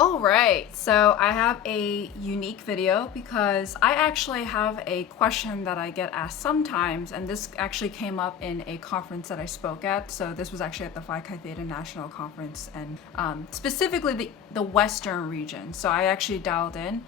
Alright, so I have a unique video because I actually have a question that I get asked sometimes, and this actually came up in a conference that I spoke at. So this was actually at the Phi Chi Theta National Conference, and specifically the Western region. So I actually dialed in,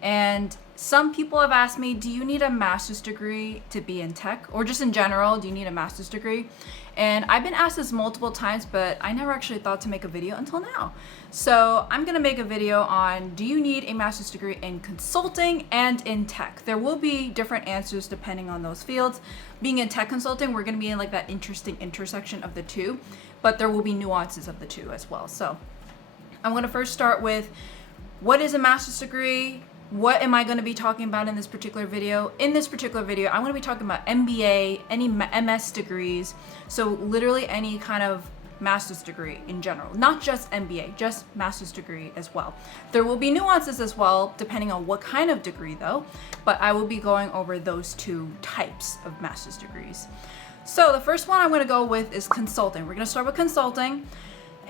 and some people have asked me, do you need a master's degree to be in tech? Or just in general, do you need a master's degree? And I've been asked this multiple times, but I never actually thought to make a video until now. So I'm gonna make a video on, do you need a master's degree in consulting and in tech? There will be different answers depending on those fields. Being in tech consulting, we're gonna be in like that interesting intersection of the two, but there will be nuances of the two as well. So I'm gonna first start with, what is a master's degree? What am I going to be talking about in this particular video? In this particular video, I'm going to be talking about MBA, any MS degrees, so literally any kind of master's degree in general, not just MBA, just master's degree as well. There will be nuances as well, depending on what kind of degree though, but I will be going over those two types of master's degrees. So the first one I'm going to go with is consulting. We're going to start with consulting.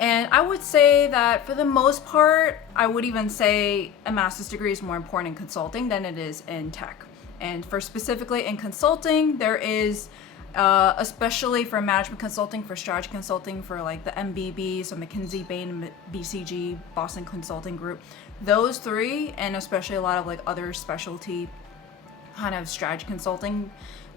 And I would say that for the most part, I would even say a master's degree is more important in consulting than it is in tech. And for specifically in consulting, there is, especially for management consulting, for strategy consulting, for like the MBB, so McKinsey, Bain, BCG, Boston Consulting Group, those three, and especially a lot of like other specialty kind of strategy consulting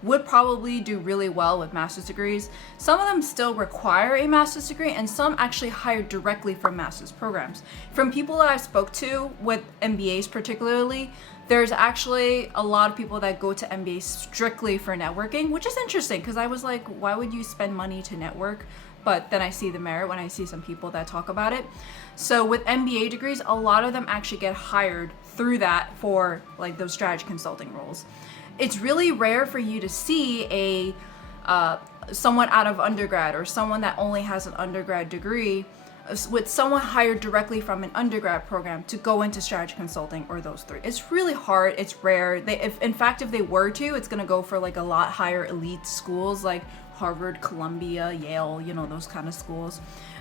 would probably do really well with master's degrees. Some of them still require a master's degree, and some actually hire directly from master's programs. From people that I spoke to with MBAs particularly, there's actually a lot of people that go to MBAs strictly for networking, which is interesting because I was like, why would you spend money to network? But then I see the merit when I see some people that talk about it. So with MBA degrees, a lot of them actually get hired through that for like those strategy consulting roles. It's really rare for you to see a someone out of undergrad or someone that only has an undergrad degree with someone hired directly from an undergrad program to go into strategy consulting or those three. It's really hard. It's rare. In fact, if they were to, it's going to go for like a lot higher elite schools like Harvard, Columbia, Yale, you know, those kind of schools.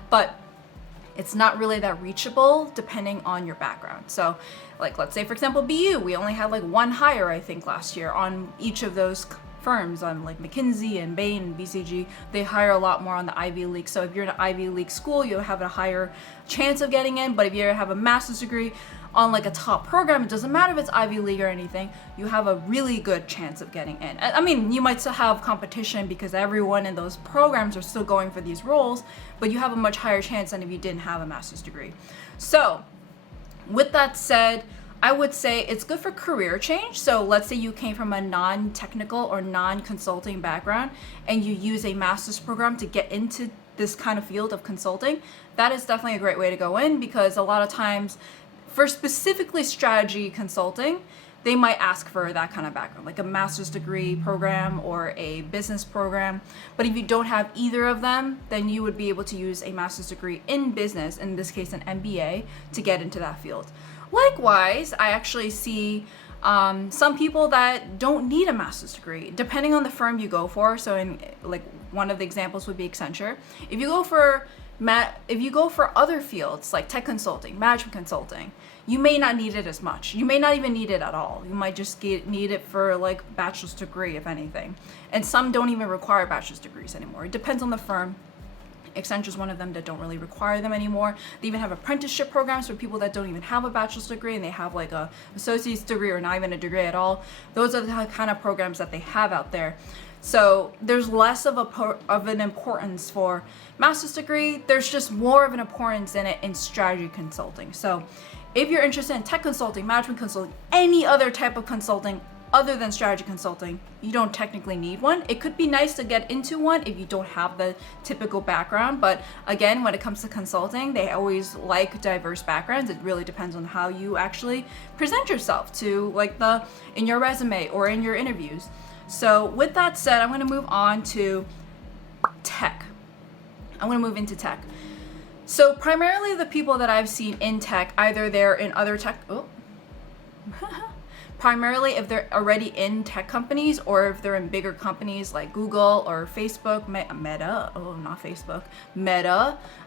But it's not really that reachable depending on your background. So like, let's say for example, BU, we only had like one hire, I think last year on each of those firms, on like McKinsey and Bain and BCG. They hire a lot more on the Ivy League. So if you're in an Ivy League school, you'll have a higher chance of getting in. But if you have a master's degree on like a top program, it doesn't matter if it's Ivy League or anything, you have a really good chance of getting in. I mean, you might still have competition because everyone in those programs are still going for these roles, but you have a much higher chance than if you didn't have a master's degree. So with that said, I would say it's good for career change. So let's say you came from a non-technical or non-consulting background and you use a master's program to get into this kind of field of consulting. That is definitely a great way to go in, because a lot of times for specifically strategy consulting, they might ask for that kind of background, like a master's degree program or a business program. But if you don't have either of them, then you would be able to use a master's degree in business, in this case an MBA, to get into that field. Likewise, I actually see some people that don't need a master's degree, depending on the firm you go for. So in like one of the examples would be Accenture. If you go for other fields like tech consulting, management consulting, you may not need it as much. You may not even need it at all. You might just need it for like bachelor's degree, if anything. And some don't even require bachelor's degrees anymore. It depends on the firm. Accenture is one of them that don't really require them anymore. They even have apprenticeship programs for people that don't even have a bachelor's degree and they have like a associate's degree or not even a degree at all. Those are the kind of programs that they have out there. So there's less of an importance for master's degree. There's just more of an importance in it in strategy consulting. So if you're interested in tech consulting, management consulting, any other type of consulting other than strategy consulting, you don't technically need one. It could be nice to get into one if you don't have the typical background, but again, when it comes to consulting, they always like diverse backgrounds. It really depends on how you actually present yourself to like in your resume or in your interviews. So with that said, I'm going to move on to tech. I'm going to move into tech. So primarily the people that I've seen in tech, either they're in other tech, primarily if they're already in tech companies or if they're in bigger companies like Google or Facebook, Meta,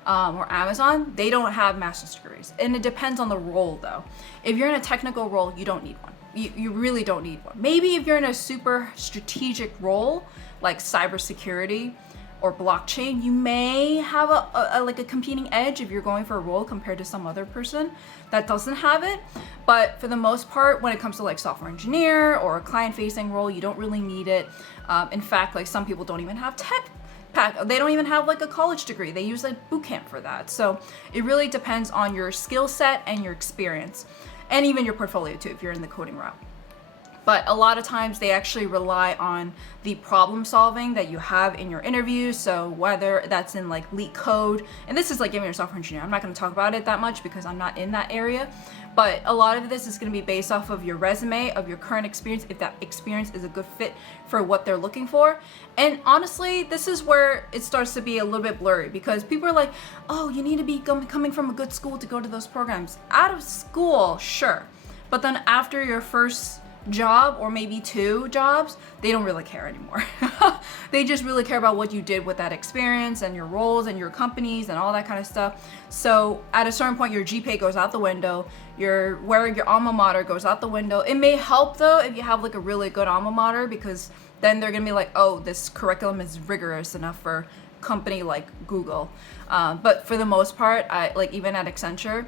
or Amazon, they don't have master's degrees. And it depends on the role though. If you're in a technical role, you don't need one. You really don't need one. Maybe if you're in a super strategic role like cybersecurity or blockchain, you may have a competing edge if you're going for a role compared to some other person that doesn't have it. But for the most part, when it comes to like software engineer or a client facing role, you don't really need it. In fact, like some people don't even have they don't even have like a college degree. They use like boot camp for that. So it really depends on your skill set and your experience, and even your portfolio too if you're in the coding route. But a lot of times they actually rely on the problem solving that you have in your interviews. So whether that's in like leak code, and this is like giving your software engineer, I'm not going to talk about it that much because I'm not in that area. But a lot of this is going to be based off of your resume, of your current experience, if that experience is a good fit for what they're looking for. And honestly, this is where it starts to be a little bit blurry because people are like, oh, you need to be coming from a good school to go to those programs. Out of school, sure. But then after your first job or maybe 2 jobs, they don't really care anymore. They just really care about what you did with that experience and your roles and your companies and all that kind of stuff. So at a certain point, your GPA goes out the window, your alma mater goes out the window. It may help though if you have like a really good alma mater, because then they're gonna be like, oh, this curriculum is rigorous enough for a company like Google. But for the most part, even at Accenture,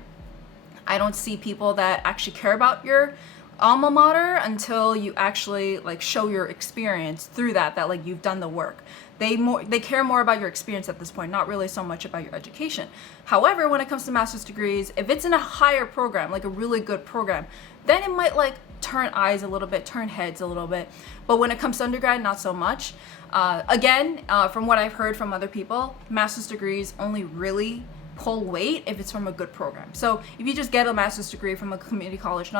I don't see people that actually care about your alma mater until you actually like show your experience through that like you've done the work. They care more about your experience at this point, not really so much about your education. However, when it comes to master's degrees, if it's in a higher program, like a really good program, then it might like turn eyes a little bit, turn heads a little bit. But when it comes to undergrad, not so much. From what I've heard from other people, master's degrees only really pull weight if it's from a good program. So if you just get a master's degree from a community college,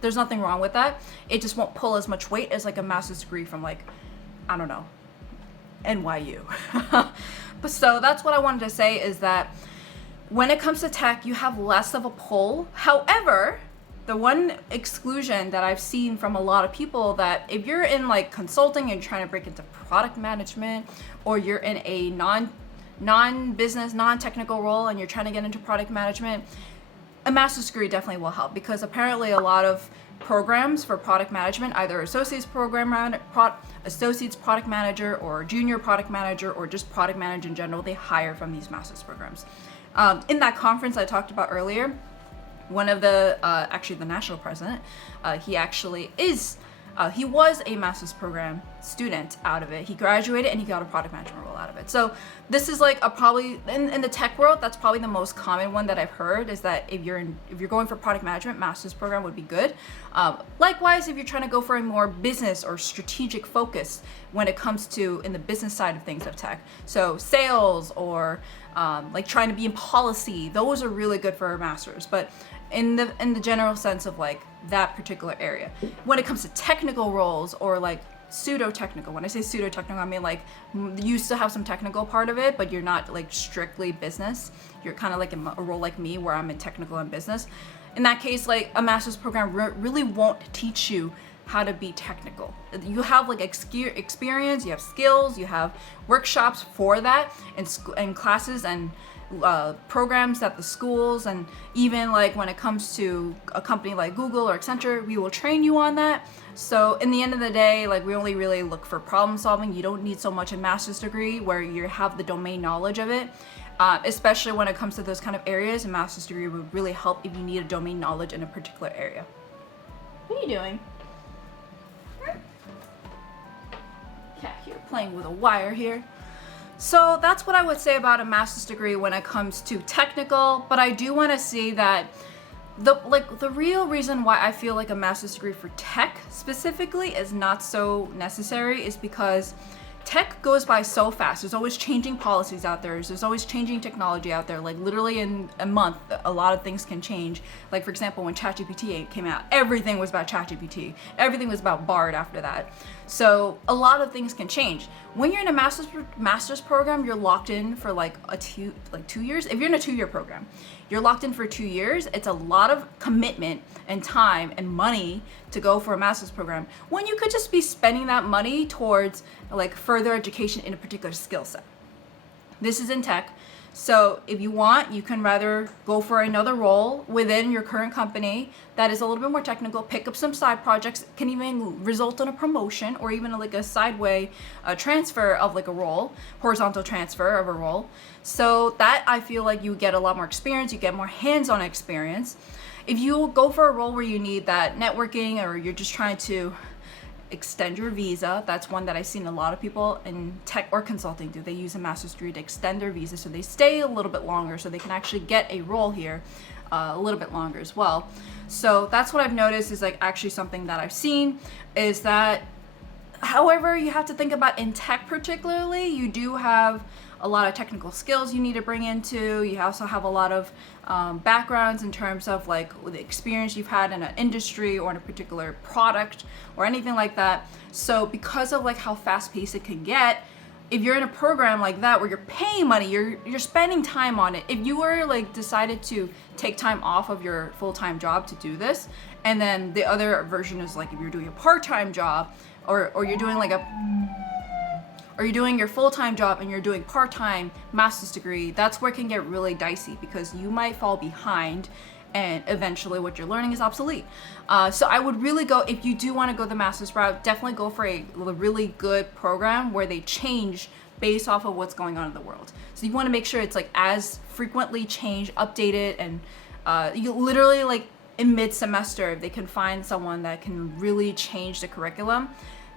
there's nothing wrong with that. It just won't pull as much weight as like a master's degree from like, I don't know, NYU. But so that's what I wanted to say, is that when it comes to tech, you have less of a pull. However, the one exclusion that I've seen from a lot of people, that if you're in like consulting and you're trying to break into product management, or you're in a non-business, non-technical role and you're trying to get into product management, a master's degree definitely will help, because apparently a lot of programs for product management, either associate's product manager or junior product manager or just product manager in general, they hire from these master's programs. In that conference I talked about earlier, one of the national president, he was a master's program student out of it. He graduated and he got a product management role out of it. So this is like probably in the tech world, that's probably the most common one that I've heard, is that if you're going for product management, master's program would be good. Likewise, if you're trying to go for a more business or strategic focus when it comes to in the business side of things of tech, so sales or like trying to be in policy, those are really good for a master's. But in the general sense of like that particular area, when it comes to technical roles or like pseudo-technical, when I say pseudo-technical, I mean like you still have some technical part of it, but you're not like strictly business. You're kind of like in a role like me where I'm in technical and business. In that case, like a master's program really won't teach you how to be technical. You have like experience, you have skills, you have workshops for that, and classes and programs at the schools, and even like when it comes to a company like Google or Accenture, we will train you on that. So in the end of the day, like we only really look for problem solving. You don't need so much a master's degree where you have the domain knowledge of it, especially when it comes to those kind of areas. A master's degree would really help if you need a domain knowledge in a particular area. What are you doing? Cat here playing with a wire here. So that's what I would say about a master's degree when it comes to technical, but I do want to say that the real reason why I feel like a master's degree for tech specifically is not so necessary is because tech goes by so fast. There's always changing policies out there. There's always changing technology out there. Like literally in a month, a lot of things can change. Like for example, when ChatGPT came out, everything was about ChatGPT. Everything was about Bard after that. So a lot of things can change. When you're in a master's program, you're locked in for like 2 years. If you're in a 2-year program, you're locked in for 2 years. It's a lot of commitment and time and money to go for a master's program when you could just be spending that money towards like further education in a particular skill set. This is in tech. So if you want, you can rather go for another role within your current company that is a little bit more technical, pick up some side projects, can even result in a promotion or even like a sideway transfer of like a role, horizontal transfer of a role. So that I feel like you get a lot more experience, you get more hands-on experience. If you go for a role where you need that networking or you're just trying to extend your visa, that's one that I've seen a lot of people in tech or consulting do. They use a master's degree to extend their visa so they stay a little bit longer so they can actually get a role here a little bit longer as well. So that's what I've noticed is like actually something that I've seen is that, however, you have to think about in tech particularly, you do have a lot of technical skills you need to bring into. You also have a lot of backgrounds in terms of like the experience you've had in an industry or in a particular product or anything like that. So because of like how fast-paced it can get, if you're in a program like that where you're paying money, you're spending time on it. If you were like decided to take time off of your full-time job to do this, and then the other version is like if you're doing a part-time job or you're doing like or you're doing your full-time job and you're doing part-time master's degree, that's where it can get really dicey because you might fall behind and eventually what you're learning is obsolete. So I would really go, if you do want to go the master's route, definitely go for a really good program where they change based off of what's going on in the world. So you want to make sure it's like as frequently changed, updated, and you literally like in mid-semester, if they can find someone that can really change the curriculum,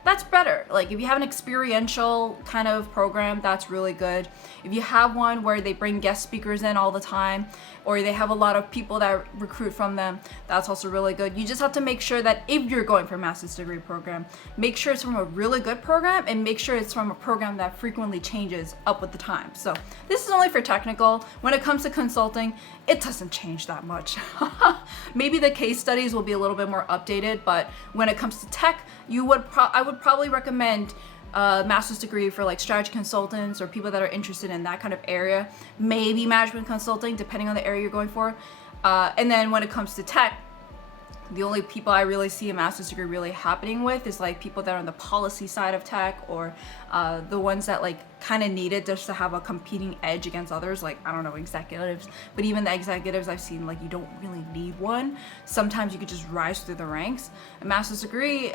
that's better. Like if you have an experiential kind of program, that's really good. If you have one where they bring guest speakers in all the time, or they have a lot of people that recruit from them, that's also really good. You just have to make sure that if you're going for a master's degree program, make sure it's from a really good program and make sure it's from a program that frequently changes up with the time. So this is only for technical. When it comes to consulting, it doesn't change that much. Maybe the case studies will be a little bit more updated, but when it comes to tech, I would probably recommend a master's degree for like strategy consultants or people that are interested in that kind of area, maybe management consulting, depending on the area you're going for. And then when it comes to tech, the only people I really see a master's degree really happening with is like people that are on the policy side of tech, or the ones that like kind of need it just to have a competing edge against others, like I don't know, executives. But even the executives I've seen, like you don't really need one. Sometimes you could just rise through the ranks. A master's degree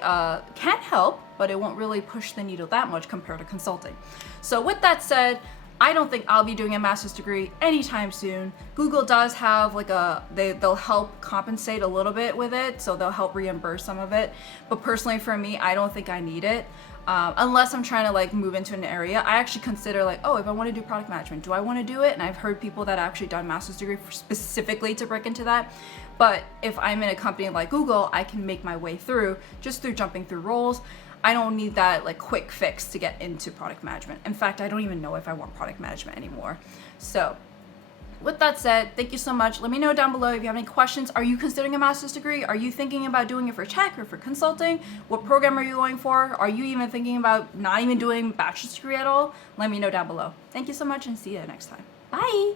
can help, but it won't really push the needle that much compared to consulting. So with that said, I don't think I'll be doing a master's degree anytime soon. Google does have like they'll help compensate a little bit with it, so they'll help reimburse some of it. But personally for me, I don't think I need it. Unless I'm trying to like move into an area. I actually consider like, oh, if I want to do product management, do I want to do it? And I've heard people that actually done master's degree specifically to break into that. But if I'm in a company like Google, I can make my way through just through jumping through roles. I don't need that like quick fix to get into product management. In fact, I don't even know if I want product management anymore. So with that said, thank you so much. Let me know down below if you have any questions. Are you considering a master's degree? Are you thinking about doing it for tech or for consulting? What program are you going for? Are you even thinking about not even doing a bachelor's degree at all? Let me know down below. Thank you so much and see you next time. Bye.